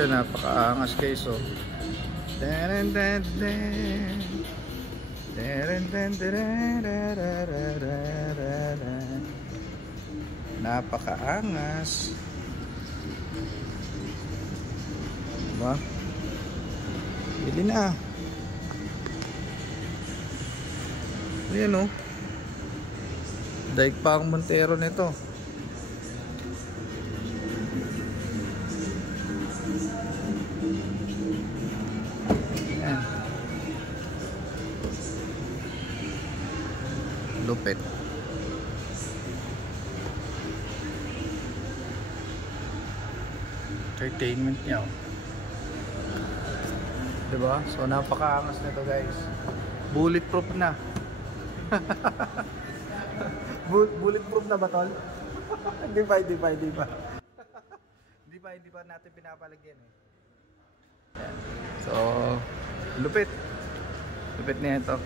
siya, napakaangas guys, oh. Dun, dun, dun. Dun, dun, dun, dun. Napakaangas. Diba? Bili na. Ayan, oh. Daig pa ang Montero nito. Ayan. Lupit. Entertainment niya, oh. Diba? So napakaangas nito guys. Bulletproof na. Bulletproof na ba tol? Hindi pa. Hindi pa natin pinapalagyan eh. Ayan. So lupit niya ito.